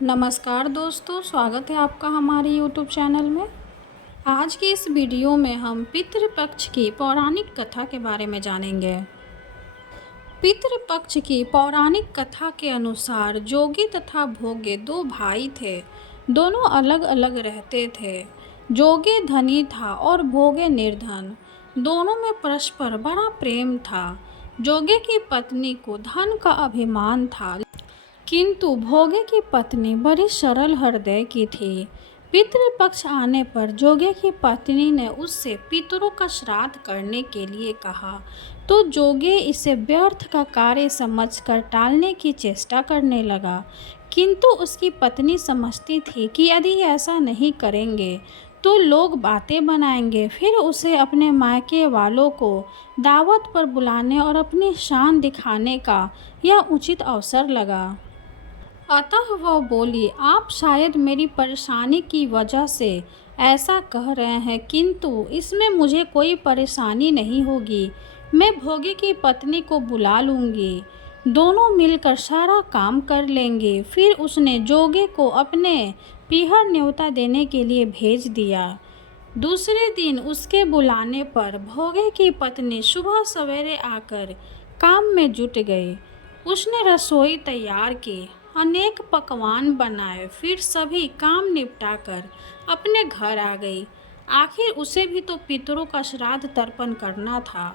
नमस्कार दोस्तों, स्वागत है आपका हमारे YouTube चैनल में। आज की इस वीडियो में हम पितृपक्ष की पौराणिक कथा के बारे में जानेंगे। पितृपक्ष की पौराणिक कथा के अनुसार जोगी तथा भोगे दो भाई थे। दोनों अलग अलग रहते थे। जोगी धनी था और भोगे निर्धन। दोनों में परस्पर बड़ा प्रेम था। जोगे की पत्नी को धन का अभिमान था, किंतु भोगे की पत्नी बड़ी सरल हृदय की थी। पितृपक्ष आने पर जोगे की पत्नी ने उससे पितरों का श्राद्ध करने के लिए कहा, तो जोगे इसे व्यर्थ का कार्य समझकर टालने की चेष्टा करने लगा। किंतु उसकी पत्नी समझती थी कि यदि ऐसा नहीं करेंगे तो लोग बातें बनाएंगे। फिर उसे अपने मायके वालों को दावत पर बुलाने और अपनी शान दिखाने का यह उचित अवसर लगा। अतः वह बोली, आप शायद मेरी परेशानी की वजह से ऐसा कह रहे हैं, किंतु इसमें मुझे कोई परेशानी नहीं होगी। मैं भोगे की पत्नी को बुला लूँगी, दोनों मिलकर सारा काम कर लेंगे। फिर उसने जोगे को अपने पीहर न्योता देने के लिए भेज दिया। दूसरे दिन उसके बुलाने पर भोगे की पत्नी सुबह सवेरे आकर काम में जुट गई। उसने रसोई तैयार की, अनेक पकवान बनाए, फिर सभी काम निपटाकर अपने घर आ गई। आखिर उसे भी तो पितरों का श्राद्ध तर्पण करना था।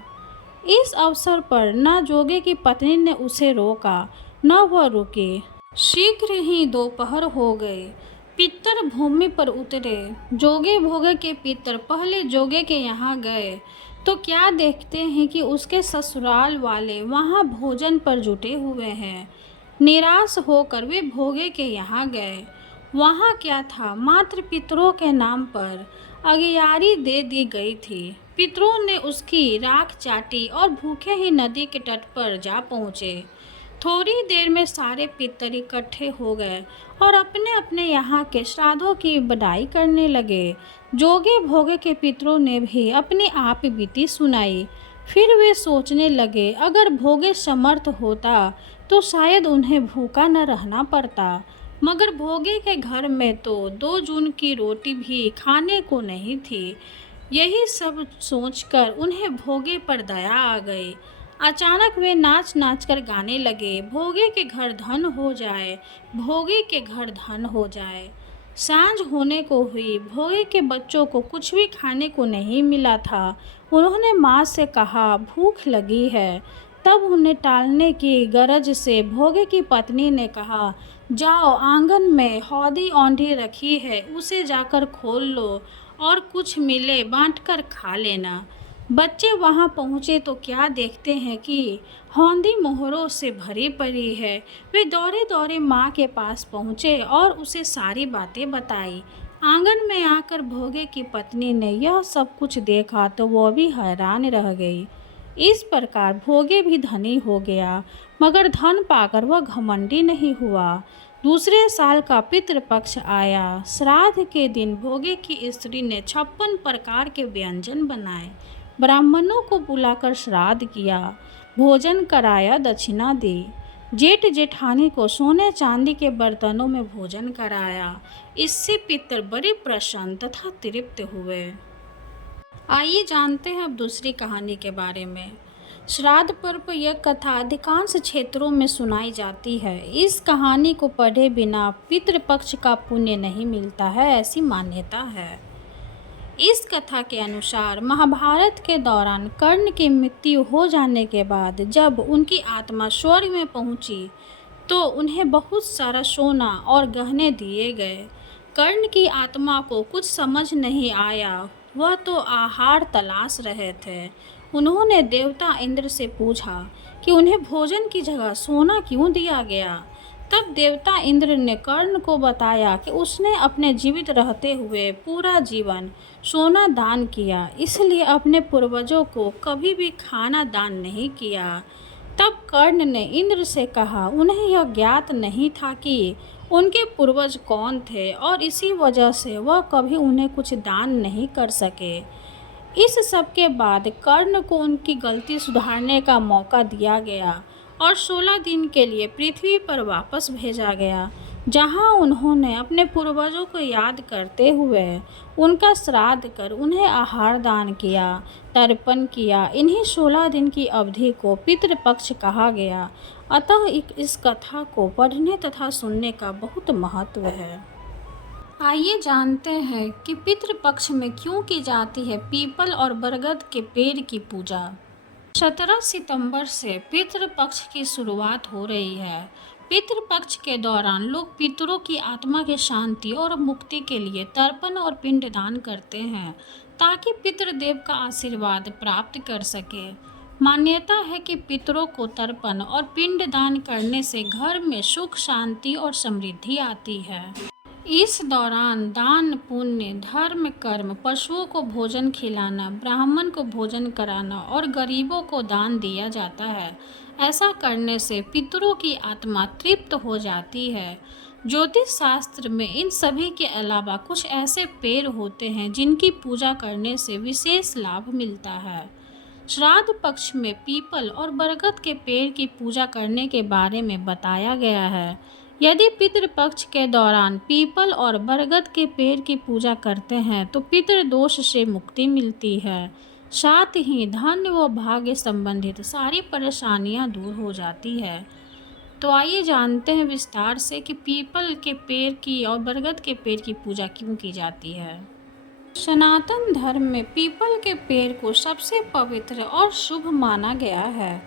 इस अवसर पर न जोगे की पत्नी ने उसे रोका, न वह रुकी। शीघ्र ही दोपहर हो गए। पितर भूमि पर उतरे। जोगे भोगे के पितर पहले जोगे के यहाँ गए तो क्या देखते हैं कि उसके ससुराल वाले वहाँ भोजन पर जुटे हुए हैं। निराश होकर वे भोगे के यहाँ गए। वहाँ क्या था, मात्र पितरों के नाम पर अगियारी दे दी गई थी। पितरों ने उसकी राख चाटी और भूखे ही नदी के तट पर जा पहुँचे। थोड़ी देर में सारे पितर इकट्ठे हो गए और अपने अपने यहाँ के श्राद्धों की बड़ाई करने लगे। जोगे भोगे के पितरों ने भी अपनी आप बीती सुनाई। फिर वे सोचने लगे, अगर भोगे समर्थ होता तो शायद उन्हें भूखा न रहना पड़ता, मगर भोगे के घर में तो 2 जून की रोटी भी खाने को नहीं थी। यही सब सोचकर उन्हें भोगे पर दया आ गई। अचानक वे नाच नाच कर गाने लगे, भोगे के घर धन हो जाए, भोगे के घर धन हो जाए। सांझ होने को हुई। भोगे के बच्चों को कुछ भी खाने को नहीं मिला था। उन्होंने माँ से कहा, भूख लगी है। तब उन्हें टालने की गरज से भोगे की पत्नी ने कहा, जाओ, आंगन में हौदी औंधी रखी है, उसे जाकर खोल लो और कुछ मिले बांटकर खा लेना। बच्चे वहां पहुंचे तो क्या देखते हैं कि हौदी मोहरों से भरी पड़ी है। वे दौड़े दौड़े माँ के पास पहुंचे और उसे सारी बातें बताई। आंगन में आकर भोगे की पत्नी ने यह सब कुछ देखा तो वह भी हैरान रह गई। इस प्रकार भोगे भी धनी हो गया, मगर धन पाकर वह घमंडी नहीं हुआ। दूसरे साल का पितृपक्ष आया। श्राद्ध के दिन भोगे की स्त्री ने 56 प्रकार के व्यंजन बनाए। ब्राह्मणों को बुलाकर श्राद्ध किया, भोजन कराया, दक्षिणा दी। जेठ जेठानी को सोने चांदी के बर्तनों में भोजन कराया। इससे पितर बड़े प्रसन्न तथा तृप्त हुए। आइए जानते हैं अब दूसरी कहानी के बारे में। श्राद्ध पर्व यह कथा अधिकांश क्षेत्रों में सुनाई जाती है। इस कहानी को पढ़े बिना पितृपक्ष का पुण्य नहीं मिलता है, ऐसी मान्यता है। इस कथा के अनुसार महाभारत के दौरान कर्ण की मृत्यु हो जाने के बाद जब उनकी आत्मा स्वर्ग में पहुंची तो उन्हें बहुत सारा सोना और गहने दिए गए। कर्ण की आत्मा को कुछ समझ नहीं आया, वह तो आहार तलाश रहे थे। उन्होंने देवता इंद्र से पूछा कि उन्हें भोजन की जगह सोना क्यों दिया गया। तब देवता इंद्र ने कर्ण को बताया कि उसने अपने जीवित रहते हुए पूरा जीवन सोना दान किया, इसलिए अपने पूर्वजों को कभी भी खाना दान नहीं किया। तब कर्ण ने इंद्र से कहा, उन्हें यह ज्ञात नहीं था कि उनके पूर्वज कौन थे और इसी वजह से वह कभी उन्हें कुछ दान नहीं कर सके। इस सब के बाद कर्ण को उनकी गलती सुधारने का मौका दिया गया और 16 दिन के लिए पृथ्वी पर वापस भेजा गया। जहाँ उन्होंने अपने पूर्वजों को याद करते हुए उनका श्राद्ध कर उन्हें आहार दान किया, तर्पण किया। इन्हीं 16 दिन की अवधि को पितृपक्ष कहा गया। अतः इस कथा को पढ़ने तथा सुनने का बहुत महत्व है। आइए जानते हैं कि पितृपक्ष में क्यों की जाती है पीपल और बरगद के पेड़ की पूजा। 17 सितंबर से पितृपक्ष की शुरुआत हो रही है। पितृपक्ष के दौरान लोग पितरों की आत्मा की शांति और मुक्ति के लिए तर्पण और पिंडदान करते हैं, ताकि पितृदेव का आशीर्वाद प्राप्त कर सके। मान्यता है कि पितरों को तर्पण और पिंडदान करने से घर में सुख, शांति और समृद्धि आती है। इस दौरान दान, पुण्य, धर्म, कर्म, पशुओं को भोजन खिलाना, ब्राह्मण को भोजन कराना और गरीबों को दान दिया जाता है। ऐसा करने से पितरों की आत्मा तृप्त हो जाती है। ज्योतिष शास्त्र में इन सभी के अलावा कुछ ऐसे पेड़ होते हैं जिनकी पूजा करने से विशेष लाभ मिलता है। श्राद्ध पक्ष में पीपल और बरगद के पेड़ की पूजा करने के बारे में बताया गया है। यदि पितृपक्ष के दौरान पीपल और बरगद के पेड़ की पूजा करते हैं तो पितृदोष से मुक्ति मिलती है। साथ ही धन व भाग्य संबंधित सारी परेशानियां दूर हो जाती है। तो आइए जानते हैं विस्तार से कि पीपल के पेड़ की और बरगद के पेड़ की पूजा क्यों की जाती है। सनातन धर्म में पीपल के पेड़ को सबसे पवित्र और शुभ माना गया है।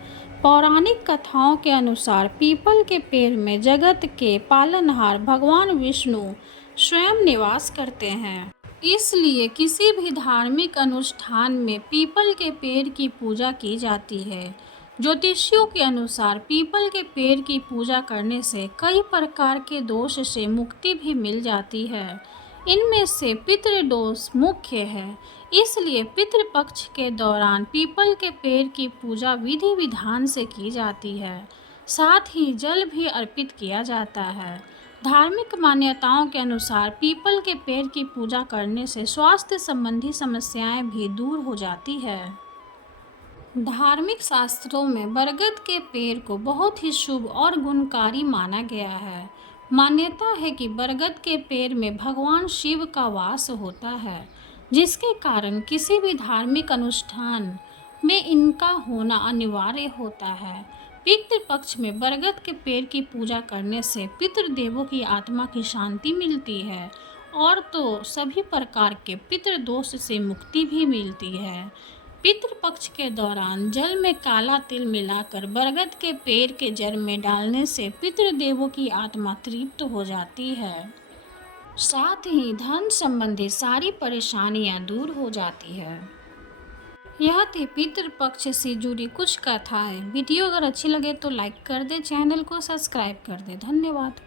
पौराणिक कथाओं के अनुसार पीपल के पेड़ में जगत के पालनहार भगवान विष्णु स्वयं निवास करते हैं। इसलिए किसी भी धार्मिक अनुष्ठान में पीपल के पेड़ की पूजा की जाती है। ज्योतिषियों के अनुसार पीपल के पेड़ की पूजा करने से कई प्रकार के दोष से मुक्ति भी मिल जाती है। इनमें से पितृदोष मुख्य है। इसलिए पितृपक्ष के दौरान पीपल के पेड़ की पूजा विधि विधान से की जाती है। साथ ही जल भी अर्पित किया जाता है। धार्मिक मान्यताओं के अनुसार पीपल के पेड़ की पूजा करने से स्वास्थ्य संबंधी समस्याएं भी दूर हो जाती है। धार्मिक शास्त्रों में बरगद के पेड़ को बहुत ही शुभ और गुणकारी माना गया है। मान्यता है कि बरगद के पेड़ में भगवान शिव का वास होता है, जिसके कारण किसी भी धार्मिक अनुष्ठान में इनका होना अनिवार्य होता है। पितृपक्ष में बरगद के पेड़ की पूजा करने से पितृदेवों की आत्मा की शांति मिलती है और तो सभी प्रकार के पितृदोष से मुक्ति भी मिलती है। पितृपक्ष के दौरान जल में काला तिल मिलाकर बरगद के पेड़ के जड़ में डालने से पितृदेवों की आत्मा तृप्त हो जाती है। साथ ही धन संबंधी सारी परेशानियां दूर हो जाती है। यह थी पितृपक्ष से जुड़ी कुछ कथाएं। वीडियो अगर अच्छी लगे तो लाइक कर दे, चैनल को सब्सक्राइब कर दे। धन्यवाद।